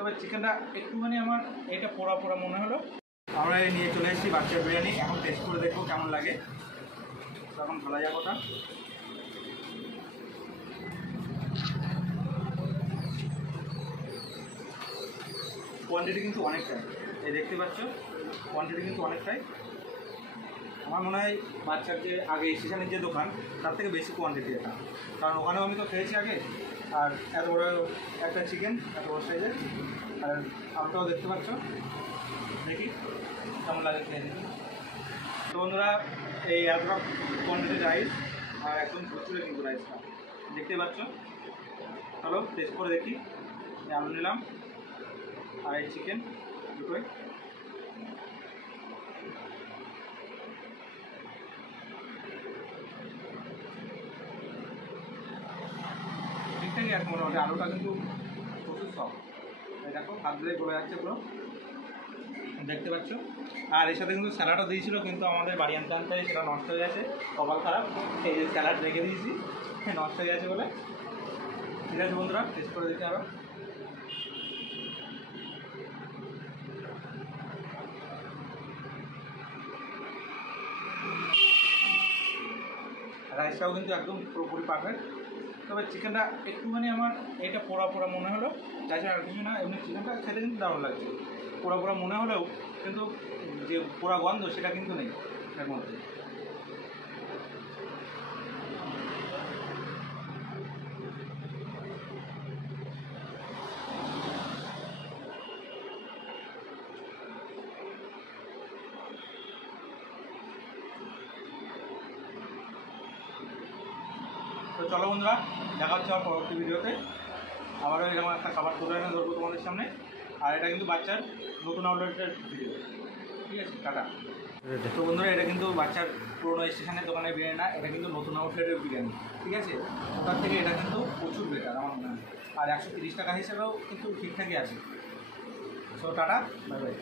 তবে চিকেনটা একটুখানি আমার এটা পোড়া পোড়া মনে হলো। আমরা নিয়ে চলে এসেছি বাচ্চার বিরিয়ানি, এখন টেস্ট করে দেখবো কেমন লাগে। তখন ভালো যাক ওটা। কোয়ান্টিটি কিন্তু অনেকটাই, এই দেখতে পাচ্ছ কোয়ান্টিটি কিন্তু অনেকটাই। আমার মনে হয় বাচ্চার যে আগে স্টেশনের যে দোকান তার থেকে বেশি কোয়ান্টিটি এটা, কারণ ওখানেও আমি তো খেয়েছি আগে। আর এত বড় একটা চিকেন, এত বড় সাইজের, আর আমটাও দেখতে পাচ্ছ। দেখি কেমন লাগে খেয়ে দেখি। তো বন্ধুরা, এই এতটা কোয়ান্টিটি রাইস আর একদম প্রচুরে কিন্তু রাইসটা দেখতে পাচ্ছ। চলো টেস্ট করে দেখি। আলু নিলাম আর এই চিকেন দুটোই। ঠিকঠাকই আছে মোটামুটি, আলুটা কিন্তু প্রচুর সফট। দেখো হাত ধরে গলে যাচ্ছে পুরো, দেখতে পাচ্ছ। আর এর সাথে কিন্তু স্যালাডও দিয়েছিল, কিন্তু আমাদের বাড়ি আনতে আনতে সেটা নষ্ট হয়ে গেছে, কপাল খারাপ। এই যে স্যালাড রেখে দিয়েছি, নষ্ট হয়ে গেছে বলে। ঠিক আছে বন্ধুরা, টেস্ট করে দিতে হবে। রাইসটাও কিন্তু একদম পুরোপুরি পারফেক্ট। তবে চিকেনটা একটুখানি আমার এটা পোড়া পোড়া মনে হলো, তাছাড়া আর কিছু না। এমনি চিকেনটা খেতে কিন্তু দারুণ লাগছে, পোড়া পোড়া মনে হলেও কিন্তু যে পোড়া গন্ধ সেটা কিন্তু নেই এর মধ্যে। তো চলো বন্ধুরা, দেখা হচ্ছে আমার পরবর্তী ভিডিওতে। আবারও এরকম একটা খাবার তুলে এনে ধরবো তোমাদের সামনে। আর এটা কিন্তু বাচ্চার নতুন আউটলেটের ভিডিও। ঠিক আছে, টাটা। তো বন্ধুরা, এটা কিন্তু বাচ্চার পুরোনো স্টেশনের দোকানের বিরিয়ানি না, এটা কিন্তু নতুন আউটলেটের বিরিয়ানি। ঠিক আছে, ওটার থেকে এটা কিন্তু প্রচুর বেটার আমার মনে হয়। আর 130 টাকা হিসেবেও কিন্তু ঠিকঠাকই আছে। So tata, bye bye.